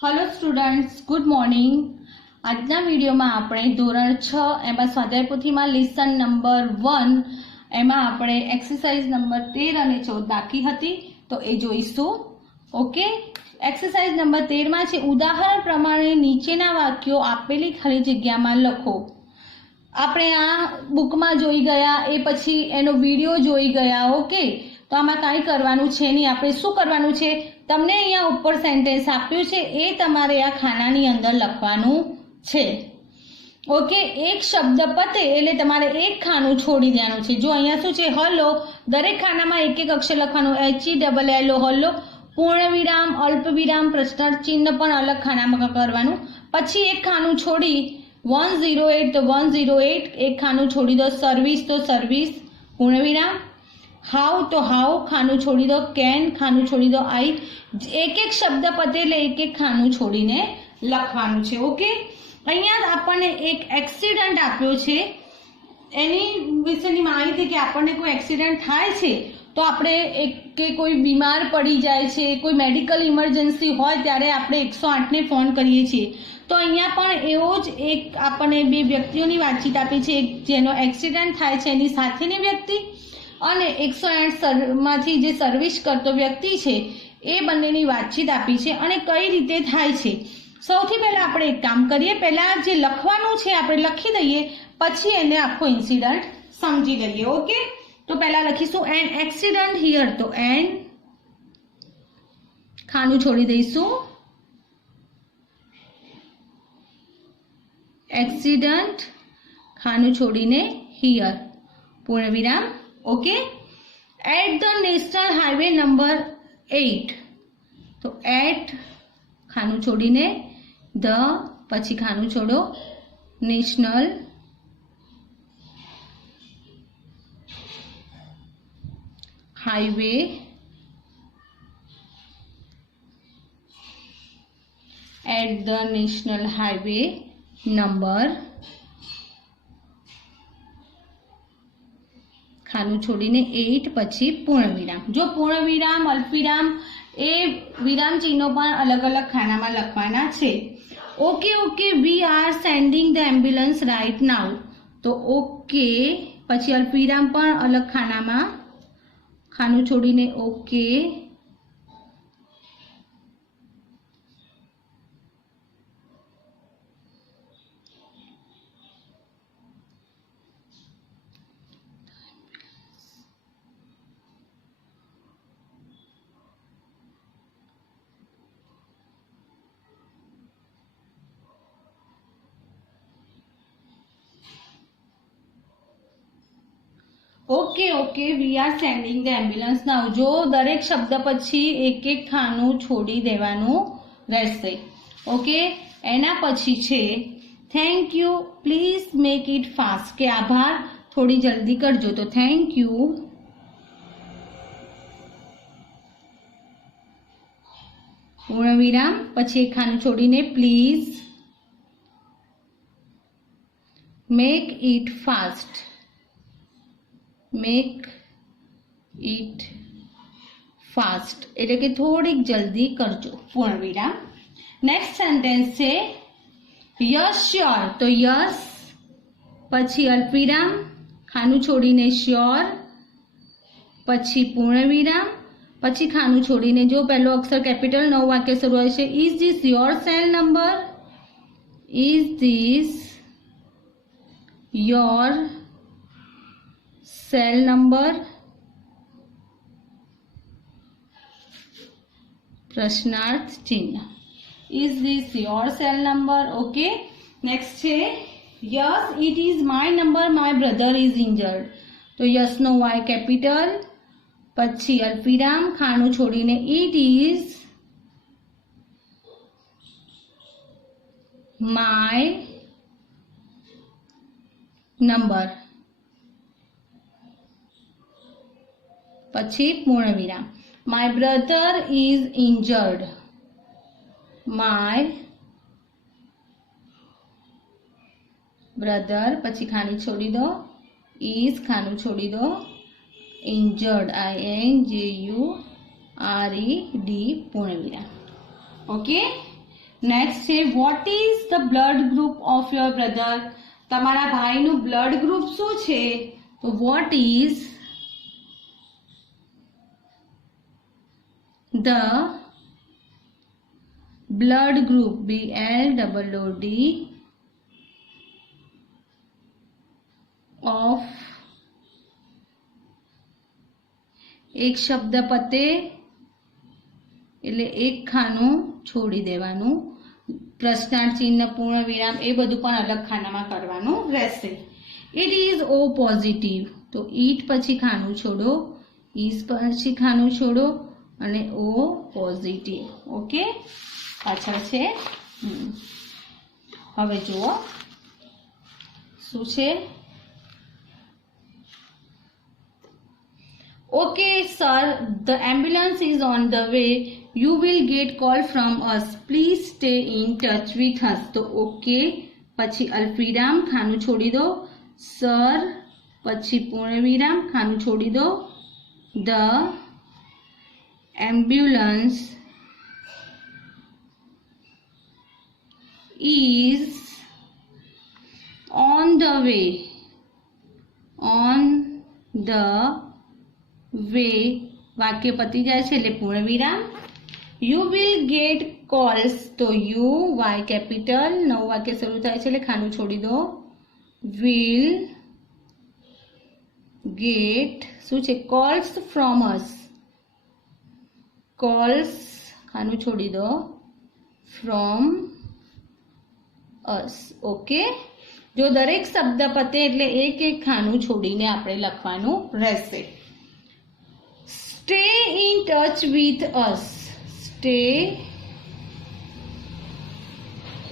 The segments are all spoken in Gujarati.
Hello students, good morning. આજના વિડીયોમાં આપણે ધોરણ 6 એમાં સ્વાધ્યાય પોથીમાં લેસન નંબર 1 એમાં આપણે એક્સરસાઇઝ નંબર 13 અને 14 બાકી હતી તો એ જોઈશું। ઓકે, એક્સરસાઇઝ નંબર 13 માં છે ઉદાહરણ પ્રમાણે નીચેના વાક્યો આપેલી ખાલી જગ્યામાં લખો। આપણે આ બુકમાં જોઈ ગયા, એ પછી એનો વિડીયો જોઈ ગયા। ઓકે, તો આમાં કાંઈ કરવાનું છે નહીં। આપણે શું કરવાનું છે, તમને અહીંયા ઉપર સેન્ટેન્સ આપ્યું છે એ તમારે આ ખાનાની અંદર લખવાનું છે। ઓકે, એક શબ્દ પતે એટલે તમારે એક ખાનું છોડી દેવાનું છે। જો અહીંયા શું છે, હલો, દરેક ખાનામાં એક એક અક્ષર લખવાનું, HELLO હલો, પૂર્ણ વિરામ, અલ્પ વિરામ, પ્રશ્નાર્થ ચિહ્ન પણ અલગ ખાનામાં કરવાનું। પછી એક ખાનું છોડી 108 તો 108 એક ખાનું છોડી દો, સર્વિસ તો સર્વિસ પૂર્ણ વિરામ, હાઉ તો હાઉ ખાનું છોડી દો, કેન ખાનું છોડી દો, આઈ। એક એક શબ્દ પતે એટલે એક એક ખાનું છોડીને લખવાનું છે। ઓકે, અહીંયા આપણને એક એક્સિડન્ટ આપ્યો છે, એની વિશેની માહિતી કે આપણને કોઈ એક્સિડન્ટ થાય છે તો આપણે કે કોઈ બીમાર પડી જાય છે, કોઈ મેડિકલ ઇમરજન્સી હોય ત્યારે આપણે 108ને ફોન કરીએ છીએ। તો અહીંયા પણ એવો જ એક આપણને બે વ્યક્તિઓની વાતચીત આપી છે, એક જેનો એક્સિડન્ટ થાય છે એની સાથેની વ્યક્તિ અને 108 માંથી જે સર્વિસ કરતો વ્યક્તિ છે એ બંનેની વાતચીત આપી છે અને કઈ રીતે થાય છે। સૌથી પહેલા આપણે એક કામ કરીએ, પહેલા જે લખવાનું છે આપણે લખી દઈએ, પછી એને આખો ઇન્સિડન્ટ સમજી લઈએ। ઓકે, તો પહેલા લખીશું એન એક્સિડન્ટ હિયર, તો એન ખાનું છોડી દઈશું, એક્સિડન્ટ ખાનું છોડીને હિયર પૂર્ણ વિરામ। Okay, at the national highway number 8 તો એટ ખાનું છોડીને ધ પછી ખાનું છોડો national highway at the national highway number ખાનું છોડીને 8 પછી પૂર્ણ વિરામ। જો પૂર્ણ વિરામ, અલ્પ વિરામ એ વિરામ ચિહ્નો પણ અલગ અલગ ખાનામાં લખવાના છે। Okay okay we are sending the ambulance right now, તો ઓકે પછી અલ્પ વિરામ પણ અલગ ખાનામાં, ખાનું છોડીને okay okay okay we are sending the ambulance now. જો દરેક શબ્દ પછી એક એક ખાનું છોડી દેવાનું રહેશે। ઓકે, એના પછી છે thank you please make it fast, કે આભાર થોડી જલ્દી કરજો, તો થેન્ક યુ પૂર્ણ વિરામ પછી એક ખાનું છોડીને please make it fast, make it fast એટલે કે થોડીક જલ્દી કરજો પૂર્ણ વિરામ। નેક્સ્ટ સેન્ટેન્સ છે યસ શ્યોર, તો યસ પછી અલ્પ વિરામ ખાનું છોડીને શ્યોર પછી પૂર્ણ વિરામ પછી ખાનું છોડીને જો પહેલો અક્ષર કેપિટલ નવું વાક્ય શરૂ હોય છે, is this your cell number, is this your cell number प्रश्नार्थ चिन्ह, is this your cell number. Okay, next है yes it is my number, my brother is injured, तो यस नो वाय कैपिटल પછી અલ્પ વિરામ ખાનું છોડીને ઇટ ઇઝ માય નંબર પછી પૂર્ણ વિરામ, my brother is injured, my brother પછી ખાની છોડી દો, ઇઝ ખાનું છોડી દો, ઇન્જર્ડ INJURED પૂર્ણ વિરામ। ઓકે, નેક્સ્ટ છે what is the blood group of your brother. તમારા ભાઈનું બ્લડ ગ્રુપ શું છે? તો what is the blood group, BLOOD, of, એક શબ્દ પતે એટલે એક ખાનું છોડી દેવાનું. પ્રશ્નાર્થ ચિહ્ન, પૂર્ણ વિરામ એ બધું પણ અલગ ખાનામાં કરવાનું રહેશે. ઇટ ઇઝ O પોઝિટિવ, તો ઈટ પછી ખાનું છોડો, ઇઝ પછી ખાનું છોડો અને O પોઝિટિવ. ઓકે, પાછળ છે. હવે જુઓ શું છે. Okay, sir, the ambulance is on the way. You will get call from us. Please stay in touch with us. તો ઓકે પછી અલ્પવિરામ ખાનું છોડી દો, સર પછી પૂર્ણ વિરામ ખાનું છોડી દો. The ambulance is on the way. On the way વાક્ય પતી જાય છે એટલે પૂર્ણ વિરામ. યુ વિલ ગેટ કોલ્સ, તો યુ વાય કેપિટલ, નવું વાક્ય શરૂ થાય છે એટલે ખાનું છોડી દો. વિલ ગેટ શું છે? કોલ્સ ફ્રોમ અસ, કોલ્સ ખાનું છોડી દો, ફ્રોમ અસ. ઓકે, જો દરેક શબ્દ પતે એટલે એક એક ખાનું છોડીને આપણે લખવાનું રહેશે. Stay in touch with us. Stay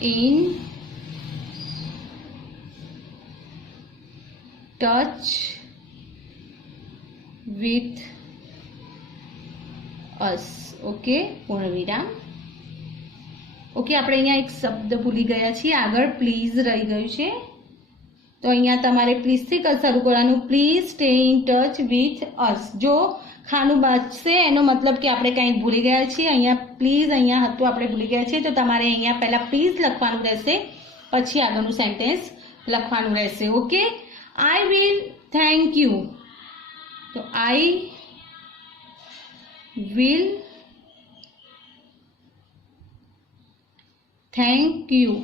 in touch with us. Okay, પૂર્ણ વિરામ. ઓકે, આપણે અહીંયા એક શબ્દ ભૂલી ગયા છીએ, આગળ પ્લીઝ રહી ગયું છે, તો અહીંયા તમારે પ્લીઝથી શરૂ કરવાનું. Please stay in touch with us. જો ખાનું બચશે એનો મતલબ કે આપણે કંઈક ભૂલી ગયા છીએ. અહીંયા પ્લીઝ અહીંયા હતું આપણે ભૂલી ગયા છીએ, તો તમારે અહીંયા પહેલા પ્લીઝ લખવાનું રહેશે, પછી આગળનું સેન્ટેન્સ લખવાનું રહેશે. Okay, I will thank you, તો આઈ વિલ થેન્ક યુ.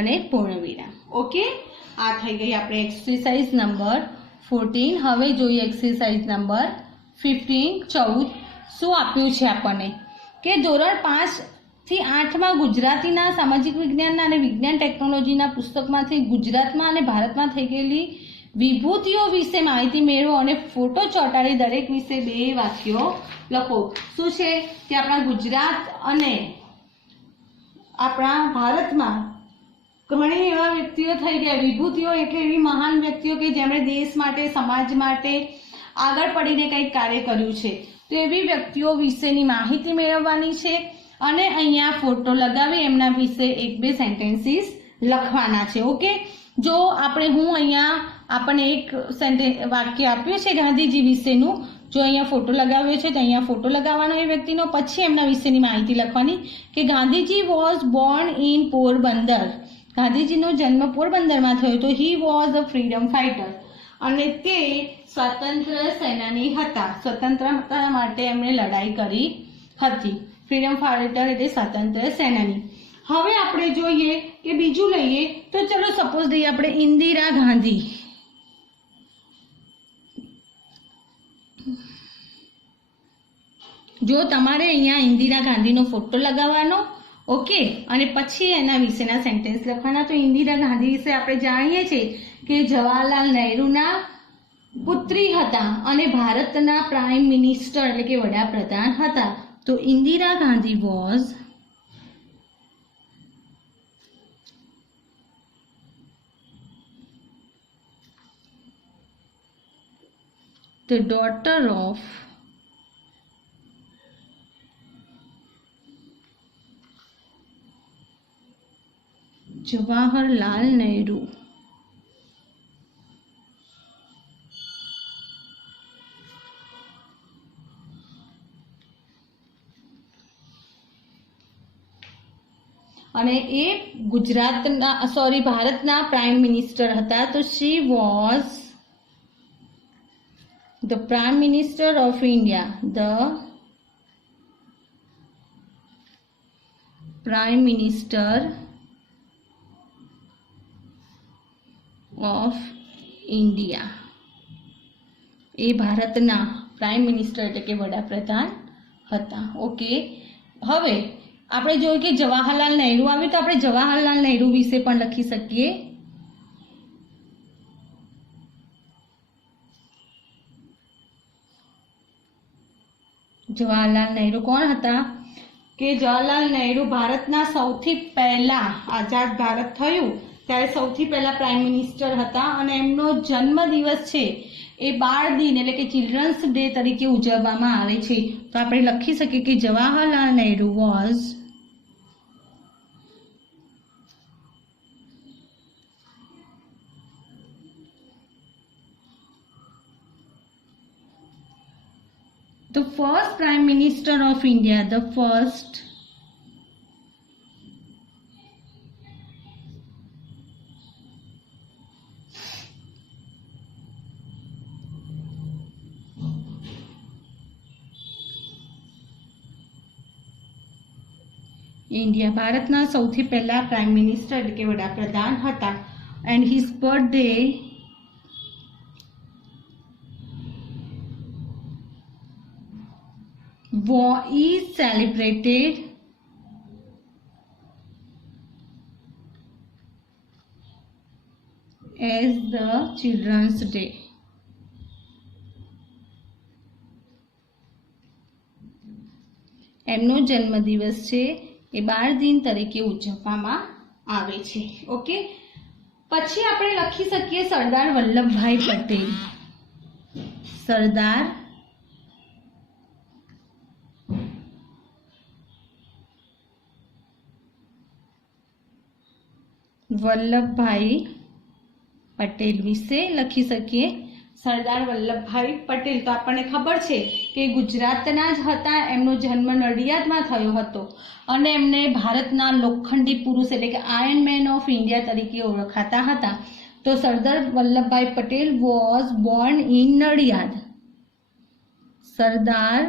અને પૂર્ણ વિરામ. ઓકે, આ થઈ ગઈ આપણે એક્સરસાઇઝ નંબર 14. હવે જોઈએ એક્સરસાઇઝ નંબર 15, 14. શું આપ્યું છે આપણને કે ધોરણ 5 થી 8માં ગુજરાતીના, સામાજિક વિજ્ઞાનના અને વિજ્ઞાન ટેકનોલોજીના પુસ્તકમાંથી ગુજરાતમાં અને ભારતમાં થઈ ગયેલી વિભૂતિઓ વિશે માહિતી મેળવો અને ફોટો ચોંટાડી દરેક વિશે 2 વાક્યો લખો. શું છે કે આપણા ગુજરાત અને આપણા ભારતમાં ઘણી એવા વ્યક્તિઓ થઈ ગયા. વિભૂતિઓ એટલે એવી મહાન વ્યક્તિઓ કે જેમણે દેશ માટે, સમાજ માટે આગળ પડીને કંઈક કાર્ય કર્યું છે. તો એવી વ્યક્તિઓ વિશેની માહિતી મેળવવાની છે અને અહીંયા ફોટો લગાવી એમના વિશે 1-2 સેન્ટેન્સીસ લખવાના છે. ઓકે, જો હું અહીંયા આપણને એક વાક્ય આપ્યું છે ગાંધીજી વિશેનું, જો અહીંયા ફોટો લગાવ્યો છે તો અહીંયા ફોટો લગાવવાનો એ વ્યક્તિનો, પછી એમના વિશેની માહિતી લખવાની કે Gandhiji was born in Porbandar. ગાંધીજીનો જન્મ પોરબંદરમાં થયો તો he was a freedom fighter, અને તે સ્વાતંત્ર્ય સેનાની હતા. સ્વતંત્રતા માટે એમણે લડાઈ કરી હતી. ફ્રીડમ ફાઇટર એટલે સ્વાતંત્ર્ય સેનાની. હવે આપણે જોઈએ કે બીજું લઈએ તો ચલો સપોઝ લઈએ આપણે ઇન્દિરા ગાંધી. જો તમારે અહીંયા ઇન્દિરા ગાંધીનો ફોટો લગાવવાનો, ઓકે, અને પછી એના વિશેના સેન્ટેન્સ લખવાના. તો ઇન્દિરા ગાંધી વિશે આપણે જાણીએ છીએ કે જવાહરલાલ નહેરુના પુત્રી હતા અને ભારતના પ્રાઇમ મિનિસ્ટર એટલે કે વડાપ્રધાન હતા. તો Indira Gandhi was the daughter of Jawaharlal Nehru. અને એ ભારતના પ્રાઇમ મિનિસ્ટર હતા. તો she was the prime minister of India. The prime minister of India. એ ભારતના પ્રાઇમ મિનિસ્ટર એટલે કે વડાપ્રધાન હતા. ઓકે, હવે આપણે જોયું કે જવાહરલાલ નહેરુ આવ્યું, તો આપણે જવાહરલાલ નહેરુ વિશે પણ લખી શકીએ. જવાહરલાલ નહેરુ કોણ હતા? કે જવાહરલાલ નહેરુ ભારતના સૌથી પહેલા આઝાદ ભારત થયું ત્યારે સૌથી પહેલા પ્રાઇમ મિનિસ્ટર હતા અને એમનો જન્મદિવસ છે એ બાળ દિન એટલે કે ચિલ્ડ્રન્સ ડે તરીકે ઉજવવામાં આવે છે. તો આપણે લખી શકીએ કે Jawaharlal Nehru was the first prime minister of India. The first India ભારતના સૌથી પહેલા પ્રાઇમ મિનિસ્ટર એટલે કે વડાપ્રધાન હતા. And his birthday is celebrated as the Children's Day. એમનો જન્મદિવસ છે એ બાળ દિન તરીકે ઉજવવામાં આવે છે. ઓકે, પછી આપણે લખી શકીએ સરદાર વલ્લભભાઈ પટેલ. સરદાર વલ્લભભાઈ પટેલ વિશે લખી શકીએ. સરદાર વલ્લભભાઈ પટેલ તો આપણને ખબર છે કે ગુજરાતના જ હતા. એમનો જન્મ નડિયાદમાં થયો હતો અને એમને ભારતના લોખંડી પુરુષ એટલે કે આયર્ન મેન ઓફ ઇન્ડિયા તરીકે ઓળખાતા હતા. તો Sardar Vallabhbhai Patel was born in Nadiad. Sardar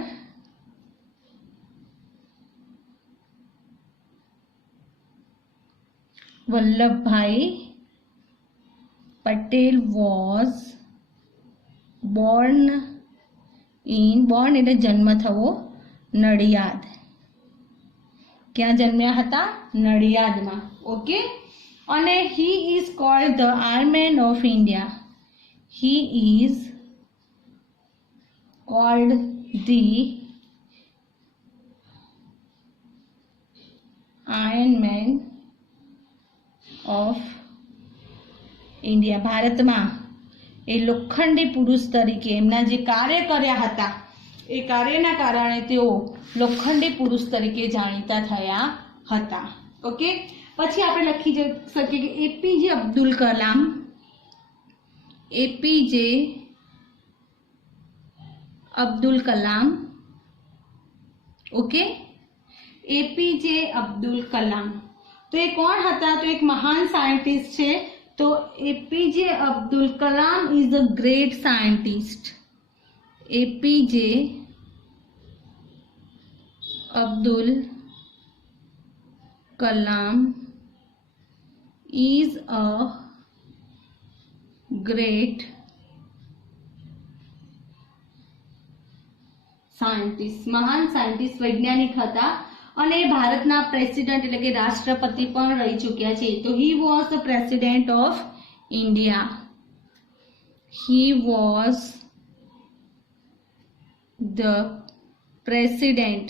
Vallabhbhai Patel was Born એટલે જન્મ થવો, નડિયાદ. ક્યાં જન્મ્યા હતા? નડિયાદમાં. ઓકે, અને he is called the iron of India. He is called the iron man of India. ભારતમાં એ લોખંડી પુરુષ તરીકે એમના જે કાર્ય કર્યા હતા એ કાર્યના કારણે તેઓ લોખંડી પુરુષ તરીકે જાણીતા થયા હતા. ઓકે, પછી આપણે લખી શકીએ કે APJ Abdul Kalam. APJ Abdul Kalam. Okay, APJ Abdul Kalam તો એ કોણ હતા? તો એક મહાન સાયન્ટિસ્ટ છે. તો APJ Abdul Kalam is a great scientist. APJ Abdul Kalam is a great scientist. મહાન સાયન્ટિસ્ટ, વૈજ્ઞાનિક હતા અને ભારતના પ્રેસિડેન્ટ એટલે કે રાષ્ટ્રપતિ પણ રહી ચૂક્યા છે. તો he was the president of India. He was the president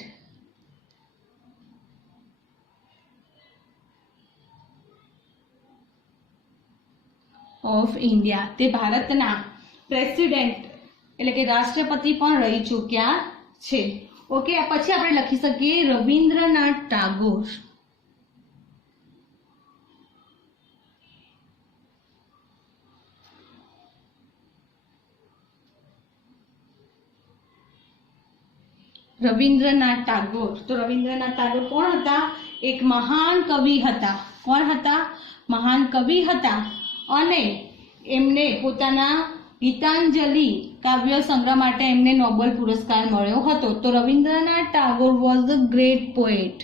of India. તે ભારતના પ્રેસિડેન્ટ એટલે કે રાષ્ટ્રપતિ પણ રહી ચૂક્યા છે. ઓકે, પછી આપણે લખી શકીએ રવિન્દ્રનાથ ટાગોર. રવિન્દ્રનાથ ટાગોર. તો રવિન્દ્રનાથ ટાગોર કોણ હતા? એ એક મહાન કવિ હતા. કોણ હતા? મહાન કવિ હતા અને એમને પોતાના ગીતાંજલિ કાવ્ય સંગ્રહ માટે એમને નોબેલ પુરસ્કાર મળ્યો હતો. તો Rabindranath Tagore was the great poet.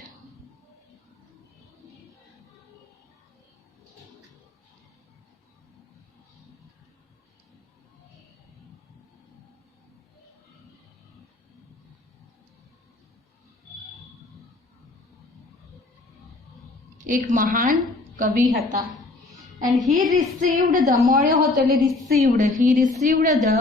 એક મહાન કવિ હતા. and he received the મળ્યો હતો એટલે received, he received the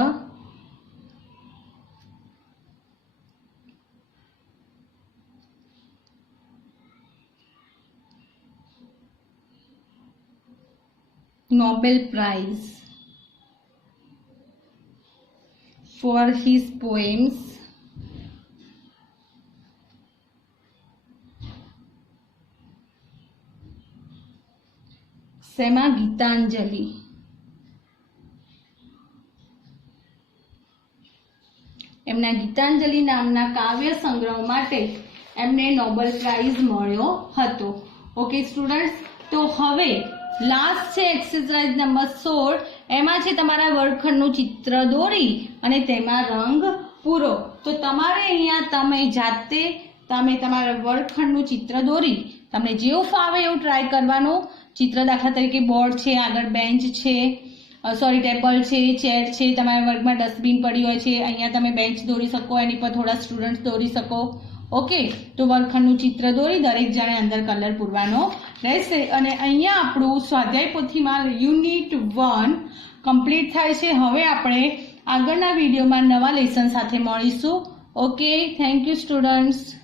Nobel Prize for his poems શેમાં? ગીતાંજલિ. એમના ગીતાંજલિ નામના કાવ્ય સંગ્રહ માટે એમને નોબેલ પ્રાઇઝ મળ્યો હતો. ઓકે સ્ટુડન્ટ્સ, તો હવે લાસ્ટ છે એક્સરસાઇઝ નંબર 16. એમાં છે તમારા વર્ગખંડનું ચિત્ર દોરી અને તેમાં રંગ પૂરો. તો તમારે અહીંયા તમે જાતે તમારા વર્ગખંડનું ચિત્ર દોરી તમને જેવું ફાવે એવું ટ્રાય કરવાનું. ચિત્ર દાખલા તરીકે બોર્ડ છે, આગળ બેન્ચ છે, ટેબલ છે, ચેર છે, તમારા વર્ગમાં ડસ્ટબિન પડી હોય છે, અહીંયા તમે બેન્ચ દોરી શકો, એની પર થોડા સ્ટુડન્ટ્સ દોરી શકો. ઓકે, તો વર્ગખંડનું ચિત્ર દોરી દરેક જણે અંદર કલર પૂરવાનો રહેશે. અને અહીંયા આપણું સ્વાધ્યાય પોથીમાં યુનિટ 1 કમ્પ્લીટ થાય છે. હવે આપણે આગળના વિડીયોમાં નવા લેસન સાથે મળીશું. Okay, thank you students.